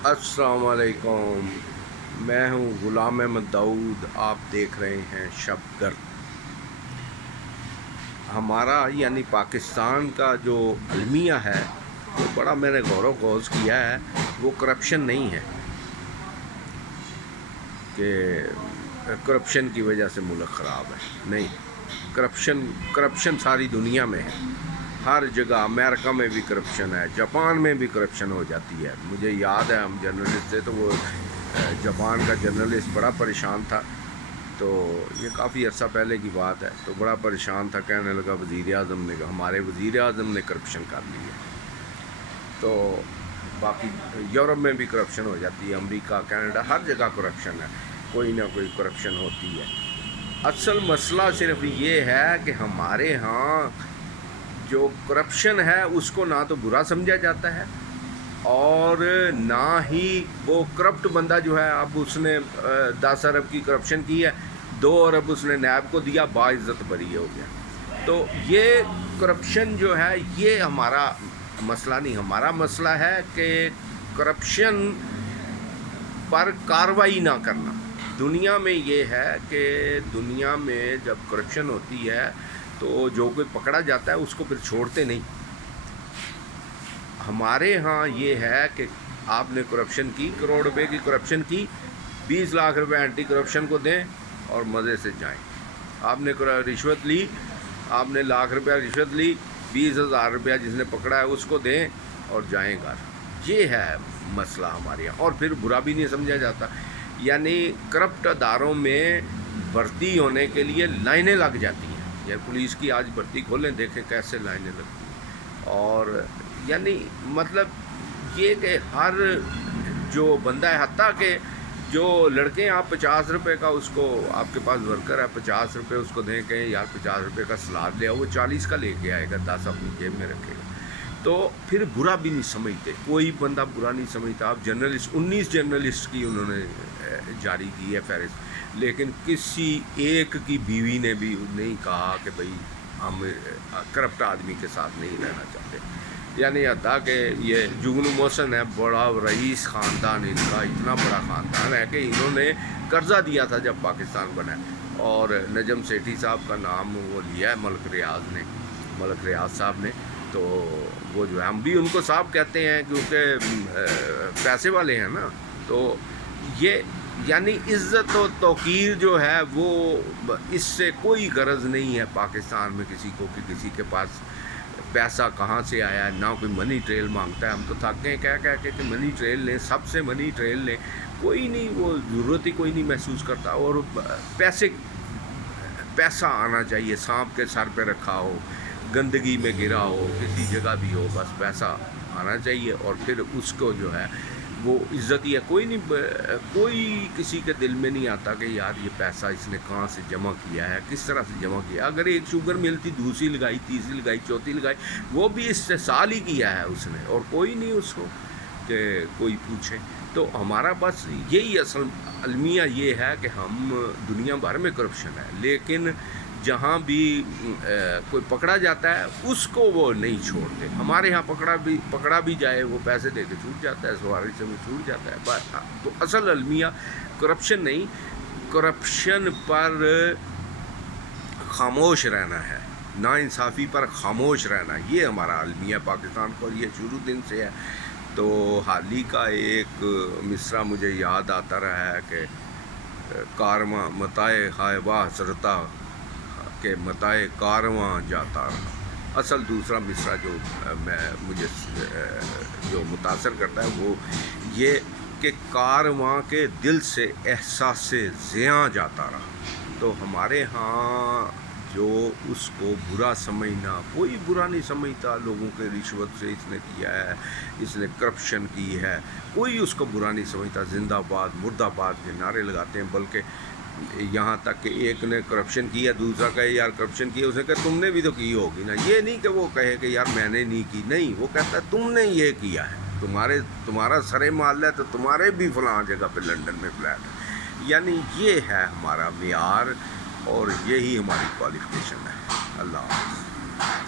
السلام علیکم، میں ہوں غلام احمد داؤد، آپ دیکھ رہے ہیں شب گرد۔ ہمارا یعنی پاکستان کا جو المیہ ہے وہ بڑا میں نے غور و خوض کیا ہے، وہ کرپشن نہیں ہے کہ کرپشن کی وجہ سے ملک خراب ہے، نہیں۔ کرپشن ساری دنیا میں ہے، ہر جگہ۔ امریکہ میں بھی کرپشن ہے، جاپان میں بھی کرپشن ہو جاتی ہے۔ مجھے یاد ہے ہم جرنلسٹ تھے تو وہ جاپان کا جرنلسٹ بڑا پریشان تھا، تو یہ کافی عرصہ پہلے کی بات ہے، تو بڑا پریشان تھا، کہنے لگا ہمارے وزیر اعظم نے کرپشن کر لی ہے۔ تو باقی یورپ میں بھی کرپشن ہو جاتی ہے، امریکہ، کینیڈا، ہر جگہ کرپشن ہے، کوئی نہ کوئی کرپشن ہوتی ہے۔ اصل مسئلہ صرف یہ ہے کہ ہمارے ہاں جو کرپشن ہے اس کو نہ تو برا سمجھا جاتا ہے، اور نہ ہی وہ کرپٹ بندہ جو ہے، اب اس نے 10 ارب کی کرپشن کی ہے، 2 ارب اس نے نیب کو دیا، باعزت بری ہو گیا۔ تو یہ کرپشن جو ہے یہ ہمارا مسئلہ نہیں، ہمارا مسئلہ ہے کہ کرپشن پر کارروائی نہ کرنا۔ دنیا میں یہ ہے کہ دنیا میں جب کرپشن ہوتی ہے تو جو کوئی پکڑا جاتا ہے اس کو پھر چھوڑتے نہیں۔ ہمارے ہاں یہ ہے کہ آپ نے کرپشن کی، کروڑ روپے کی کرپشن کی، 20 لاکھ روپے اینٹی کرپشن کو دیں اور مزے سے جائیں۔ آپ نے رشوت لی، آپ نے لاکھ روپیہ رشوت لی، 20,000 روپیہ جس نے پکڑا ہے اس کو دیں اور جائیں گھر۔ یہ ہے مسئلہ ہمارے یہاں، اور پھر برا بھی نہیں سمجھا جاتا۔ یعنی کرپٹ اداروں میں بھرتی ہونے کے لیے لائنیں لگ جاتی ہیں، یا پولیس کی آج بھرتی کھولیں دیکھیں کیسے لائنیں لگتی ہیں۔ اور یعنی مطلب یہ کہ ہر جو بندہ ہے، حتیٰ کہ جو لڑکے ہیں، آپ 50 روپے کا اس کو، آپ کے پاس ورکر ہے، 50 روپے اس کو دیں، کہیں یار 50 روپے کا سلاد لے آؤ، وہ 40 کا لے کے آئے گا، 10 اپنی جیب میں رکھے گا۔ تو پھر برا بھی نہیں سمجھتے، کوئی بندہ برا نہیں سمجھتا۔ آپ جرنلسٹ 19 جرنلسٹ کی انہوں نے جاری کی ہے فہرست، لیکن کسی ایک کی بیوی نے بھی نہیں کہا کہ بھئی ہم کرپٹ آدمی کے ساتھ نہیں رہنا چاہتے۔ یعنی حتیٰ کہ یہ جگنو محسن ہے، بڑا رئیس خاندان، ان کا اتنا بڑا خاندان ہے کہ انہوں نے قرضہ دیا تھا جب پاکستان بنا، اور نجم سیٹھی صاحب کا نام وہ لیا ہے ملک ریاض صاحب نے۔ تو وہ جو ہے، ہم بھی ان کو صاحب کہتے ہیں کیونکہ پیسے والے ہیں نا۔ تو یہ یعنی عزت و توقیر جو ہے وہ اس سے کوئی غرض نہیں ہے پاکستان میں کسی کو کہ کسی کے پاس پیسہ کہاں سے آیا ہے، نہ کوئی منی ٹریل مانگتا ہے۔ ہم تو تھک گئے کہہ کے کہ منی ٹریل لیں، سب سے منی ٹریل لیں، کوئی نہیں، وہ ضرورت ہی کوئی نہیں محسوس کرتا۔ اور پیسہ آنا چاہیے، سانپ کے سر پہ رکھا ہو، گندگی میں گرا ہو، کسی جگہ بھی ہو، بس پیسہ آنا چاہیے، اور پھر اس کو جو ہے وہ عزت ہی ہے۔ کوئی کسی کے دل میں نہیں آتا کہ یار یہ پیسہ اس نے کہاں سے جمع کیا ہے، کس طرح سے جمع کیا۔ اگر ایک شوگر مل تھی، دوسری لگائی، تیسری لگائی، چوتھی لگائی، وہ بھی استحصال ہی کیا ہے اس نے، اور کوئی نہیں اس کو کہ کوئی پوچھے۔ تو ہمارا بس یہی اصل المیہ یہ ہے کہ ہم دنیا بھر میں کرپشن ہے، لیکن جہاں بھی کوئی پکڑا جاتا ہے اس کو وہ نہیں چھوڑتے۔ ہمارے ہاں پکڑا بھی جائے وہ پیسے دے کے چھوٹ جاتا ہے، سواری سے وہ چھوٹ جاتا ہے۔ بس تو اصل المیہ کرپشن نہیں، کرپشن پر خاموش رہنا ہے، نا انصافی پر خاموش رہنا، یہ ہمارا المیہ پاکستان کو، اور یہ شروع دن سے ہے۔ تو حال ہی کا ایک مصرع مجھے یاد آتا رہا ہے کہ کارواں متائے خائبہ حسرتا کہ متائے کارواں جاتا رہا۔ اصل دوسرا مصرع مجھے جو متاثر کرتا ہے وہ یہ کہ کارواں کے دل سے احساس زیاں جاتا رہا۔ تو ہمارے ہاں جو اس کو برا سمجھنا، کوئی برا نہیں سمجھتا۔ لوگوں کے رشوت سے اس نے کیا ہے، اس نے کرپشن کی ہے، کوئی اس کو برا نہیں سمجھتا۔ زندہ آباد، مرد آباد کے نعرے لگاتے ہیں، بلکہ یہاں تک کہ ایک نے کرپشن کی ہے، دوسرا کہے یار کرپشن کی ہے، اس نے کہا تم نے بھی تو کی ہوگی نا۔ یہ نہیں کہ وہ کہے کہ یار میں نے نہیں کی، نہیں، وہ کہتا ہے تم نے یہ کیا ہے، تمہارا سرے محلہ ہے تو تمہارے بھی فلاں جگہ پہ لنڈن میں فلیٹ ہے۔ یعنی یہ ہے ہمارا معیار، اور یہی ہماری کوالیفیکیشن ہے۔ اللہ حافظ۔